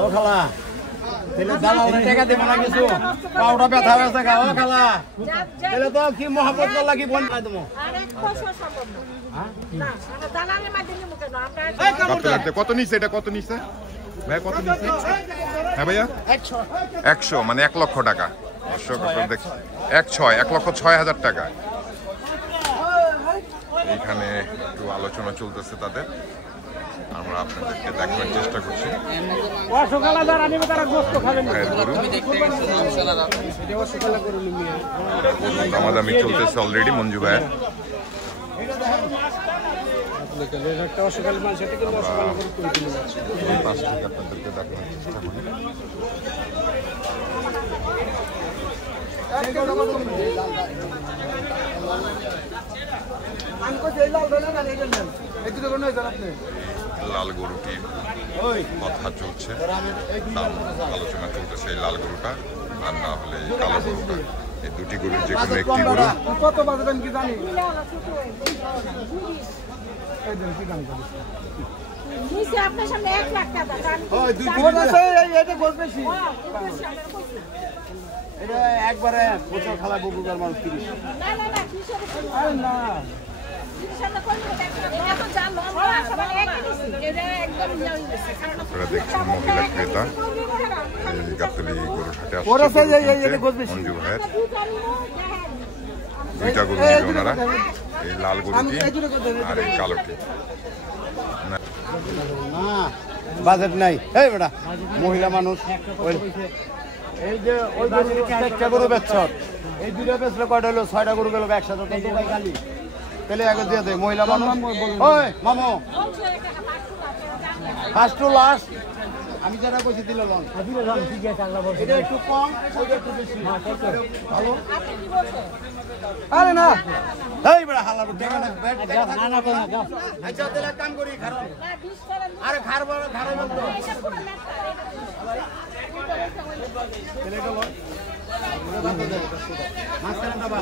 ও খালা তাহলে দালালের টাকা দেব না কিছু পাউডা ব্যথা ব্যথা খাও খালা তাহলে তো কি মহব্বত করলা কি বল না তুমি কত নিছে এটা কত নিছে ভাই কত নিছে হ্যাঁ ভাইয়া 100 মানে 1 লক্ষ টাকা দর্শক আপনারা দেখছেন 1,06,000 টাকা এইখানে একটু আলোচনা চলতেছে তাদের আমরা আপনাদেরকে দেখানোর চেষ্টা করছি দামাদামি চলতেছে অলরেডি মঞ্জু ভাইয়ের আপনাদেরকে দেখানোর চেষ্টা করি লাল গরুটির কথা চলছে দাম আলোচনা চলতেছে এই লাল গরুটা আর না হলে কালো গরুটা এই দুটি গরুর যে কোনো একটি গরু কত বাজাবেন কি জানি আপনার সামনে 1 লাখ টাকা এটা গোল বেশি এটা একবারে বছর খালা বগুগার মানুষ 30 না না না আরে না আপনারা দেখছেন মহিলা ক্রেতা গাবতলী গরুর হাটে আসছে মঞ্জু ভাইয়ের দুইটা গরু নিবে ওনারা এই লাল গরুটি আর এই কালোটি না বাজেট নাই এই বেটা মহিলা মানুষ এই যে ওই গরু একটা গরু বেচছ এই দুইটা বেচলে কয়টা হলো 6টা গরু গেল একসাথে খালি তাহলে আগে দিয়ে দে মহিলা মানুষ ওই মামু ফার্স্ট টু লাস্ট আমি যেটা কইছি দিল লন ঠিক আছে আল্লাহ বল এটা একটু কম ওইটা একটু বেশি ভালো আপনি কি বলছেন আরে না এই বড় হালার টাকা না না না না আচ্ছা তাহলে কাম করি খারাপ আরে খারব তো তাহলে এটা লন মাছখানটা বা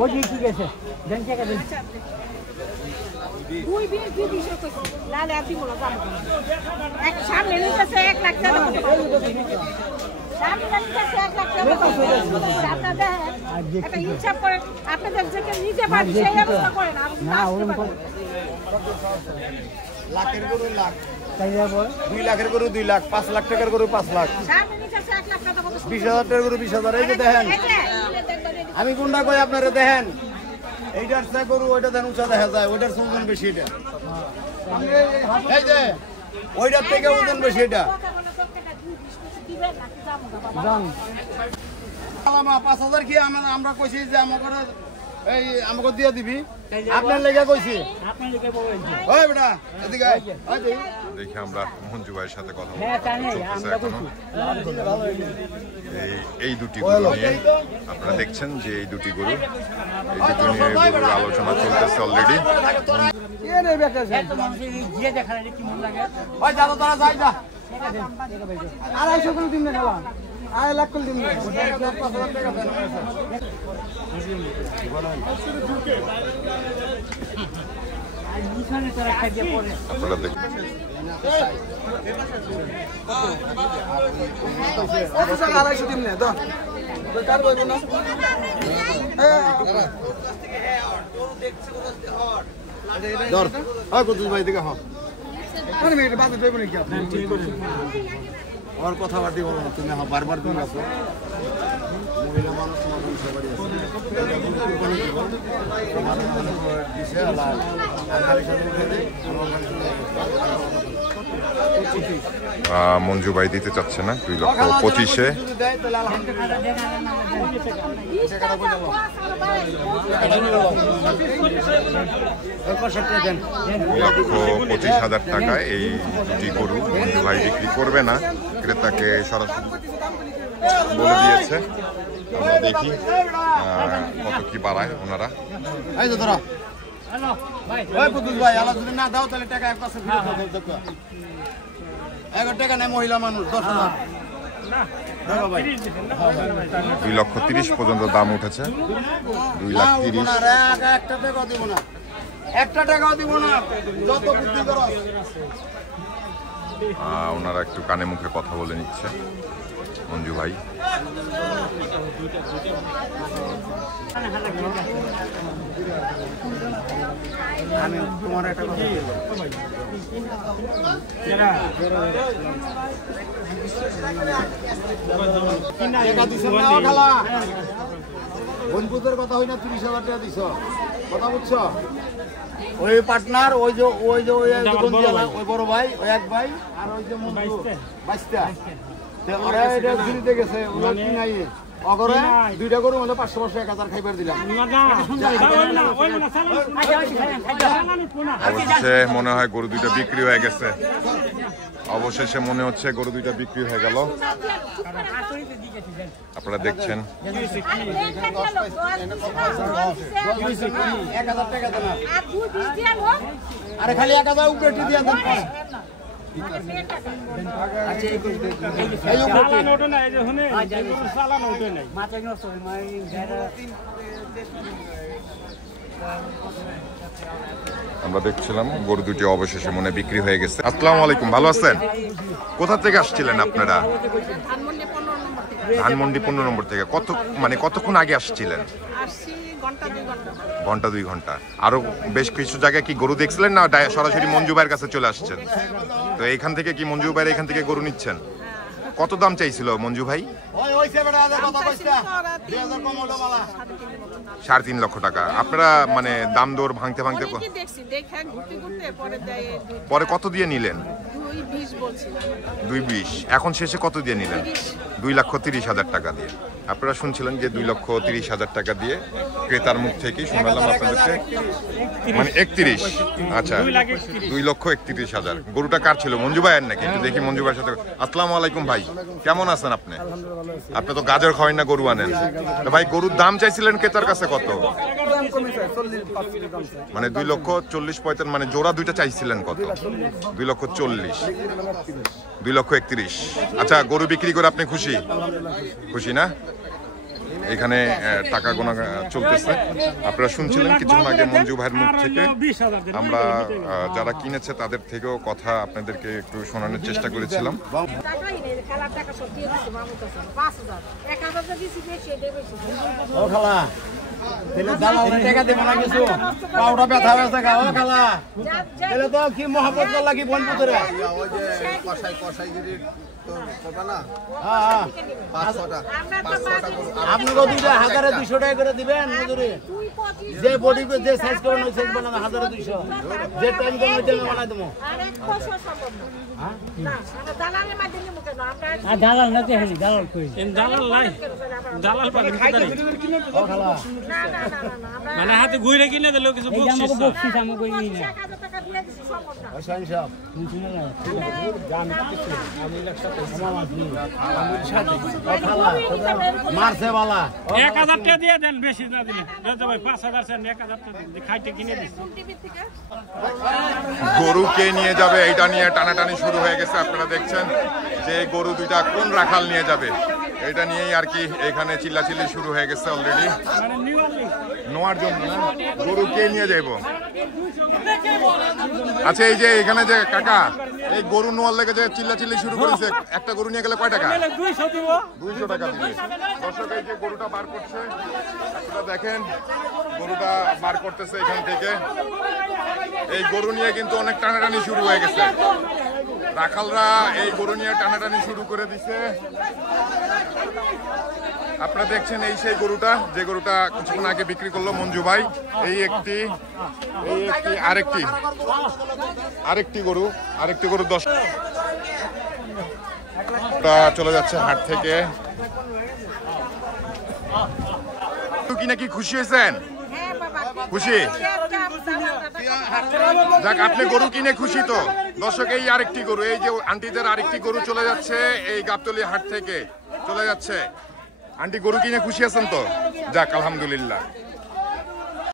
ওই ঠিক আছে দেন টাকা দেন দুই বিশ দুই বিশ কইছি লাল আপনি বলো দাম এক সামনে নিতেছে 1 লাখ টাকা সামনে নিতেছে 1 লাখ টাকা আপনাদের একটা হিসাব করে আপনাদের যে নিজে বাড়ি সেই ব্যবস্থা করেন না ওরকম লাখের গরু লাখ তাই যাব 2 লাখের গরু 2 লাখ 5 লাখ টাকার গরু 5 লাখ সামনে নিতেছে 1 লাখ টাকা 20,000 টাকার গরু 20,000 এই যে দেখেন আমি কোনটা কই আপনারা দেখেন এইটার চেয়ে গরু ওইটা দেন উঁচা দেখা যায় ওইটার ওজন বেশি এটা এই যে ওইটার থেকে ওজন বেশি এটা 5,000 কি আমরা কইছি যে আমাকে দিয়ে দিবি আপনার লেগে কইছি ওই বেটা এদিকে দেখি আমরা মঞ্জু ভাইয়ের সাথে কথা এই দুটি গরু নিয়ে আপনারা দেখছেন যে এই দুটি গরু গরুর আলোচনা চলতেছে অলরেডি আড়াইশো করে দিন না 2.5 লাখ করে দিন আপনারা দেখছেন আড়াইশো দিন না ধর ভাই দিকে ওর কথাবার্তা বলো না তুমি বারবার দিন আসো মহিলা মানুষ মঞ্জু ভাই দিতে চাচ্ছে না 2,25,000 2,25,000 টাকা এই দুটি গরু মঞ্জু ভাই বিক্রি করবে না ক্রেতাকে সরাসরি বলে দিয়েছে আমরা দেখি কত কি বাড়ায় ওনারা এই যে ধরো ভাই পুতুল ভাই আলা যদি না দাও তাহলে টাকা এক পাশে ফেরত দাও দেখো 11 টাকা নেই মহিলা মানুষ 10,000 2,30,000 পর্যন্ত দাম উঠেছে 2,30,000 একটা টাকা দিব না একটা টাকাও দিব না, যত বুদ্ধি করো। ওনারা একটু কানে মুখে কথা বলে নিচ্ছে মঞ্জু ভাই। আমি তোমার একটা কথা বনপুতের কথা হই না, 30,000 টাকা দিছ, কথা বুঝছো? ওই পার্টনার, ওই যে ওই বড় ভাই, ওই এক ভাই, আর ওই যে বাইশটা ওরা এটা ঘুরিতে গেছে, ওরা কি নাই অগরে দুইটা গরু মধ্যে 500 1000 খাইবার দিলাম। অবশেষে মনে হয় গরু দুইটা বিক্রি হয়ে গেছে, অবশেষে মনে হচ্ছে গরু দুইটা বিক্রি হয়ে গেল। আপনারা দেখছেন 1000 টাকা দেন, আরে খালি 1000 উপরে দিয়া দেন। আমরা দেখছিলাম গরু দুটি অবশেষে মনে বিক্রি হয়ে গেছে। আসসালামু আলাইকুম, ভালো আছেন? কোথা থেকে আসছিলেন আপনারা? ধানমন্ডি 15 নম্বর থেকে। কতক্ষণ আগে আসছিলেন? ঘন্টা 2 ঘন্টা। আরো বেশ কিছু জায়গায় কি গরু দেখছিলেন না সরাসরি মঞ্জু ভাইয়ের কাছে চলে আসছেন? তো এইখান থেকে কি মঞ্জু ভাইয়ের এখান থেকে গরু নিচ্ছেন? কত দাম চাইছিল মঞ্জু ভাই? 3.5 লক্ষ টাকা। আপনারা মানে দাম দর ভাঙতে পরে কত দিয়ে নিলেন? 2.20। এখন শেষে কত দিয়ে নিলেন? 2,30,000 টাকা দিয়ে। আপনারা শুনছিলেন যে 2,30,000 টাকা দিয়ে ক্রেতার মুখ থেকেই শুনলাম আপনাদেরকে, মানে 31। আচ্ছা, 2,31,000। গরুটা কার ছিল? মঞ্জু ভাইয়ের নাকি? একটু দেখি মঞ্জু ভাইয়ের সাথে। আসসালামু আলাইকুম ভাই, কেমন আছেন আপনি? আপনি তো গাজর খাওয়াই না, গরু আনেন। ভাই গরুর দাম চাইছিলেন ক্রেতার কাছে কত? মানে 2,40,45, মানে জোড়া দুইটা চাইছিলেন কত? 2,40,000, 2,31,000। আচ্ছা, গরু বিক্রি করে আপনি খুশি? খুশি না? এখানে টাকা গোনা চলতেছে। আপনারা শুনছিলেন কিছুক্ষণ আগে মঞ্জু ভাইয়ের মুখ থেকে। আমরা যারা কিনেছে তাদের থেকেও কথা আপনাদেরকে একটু শোনানোর চেষ্টা করেছিলাম। টাকা দেবো না কিছু, পাউডা ব্যথা হয়েছে গা। ও খালা, তাহলে তো কি মহাপত করলা কি বন পুতরে? আপনাকে 2,200 টাকা করে দিবেন মজুরি। যে বডি যে সাইজ করবেন ওই সাইজ বানানো 1,200, যে টাইম করবেন ওই টাইমে বানাই দেবো। দালাল না দেখেনি, দালাল কই? দালাল নাই, দালাল পাবে ও খালা, মানে হাতে ঘুরে কিনে দিলো কিছু বকশিশ। বকশিশ আমি কই নি না। ওই সাইন সব মারছে বালা। 1,000 টাকা দিয়ে দেন, বেশি না দিলে ভাই 5,000 সেন 1,000 টাকা খাইতে কিনে দিচ্ছি। গরুকে নিয়ে যাবে এইটা নিয়ে টানাটানি শুরু হয়ে গেছে। আপনারা দেখছেন যে গরু দুইটা কোন রাখাল নিয়ে যাবে এটা নিয়েই আর কি এখানে চিল্লাচিল্লি শুরু হয়ে গেছে অলরেডি। নেওয়ার জন্য গরু কে নিয়ে যাইব? আচ্ছা, এই যে এখানে যে কাকা এই গরু নেওয়ার লেগে যে চিল্লাচিল্লি শুরু করেছে, একটা গরু নিয়ে গেলে কয় টাকা? 200 টাকা দিবে। দর্শক এই যে গরুটা বার করছে, আপনারা দেখেন গরুটা বার করতেছে এখান থেকে। এই গরু নিয়ে কিন্তু অনেক টানাটানি শুরু হয়ে গেছে। রাখালরা এই গরু নিয়ে টানাটানি শুরু করে দিছে। আপনারা দেখছেন এই সেই গরুটা, যে গরুটা কিছুক্ষণ আগে বিক্রি করলো মঞ্জু ভাই। এই একটি আরেকটি গরু 10 চলে যাচ্ছে হাট থেকে। কি নাকি খুশি হয়েছেন? খুশি? যাক, আপনি গরু কিনে খুশি তো? দর্শক, এই আরেকটি গরু, এই যে আন্টিদের আরেকটি গরু চলে যাচ্ছে এই গাবতলী হাট থেকে চলে যাচ্ছে। আন্টি গরু কিনে খুশি আছেন তো? যাক, আলহামদুলিল্লাহ।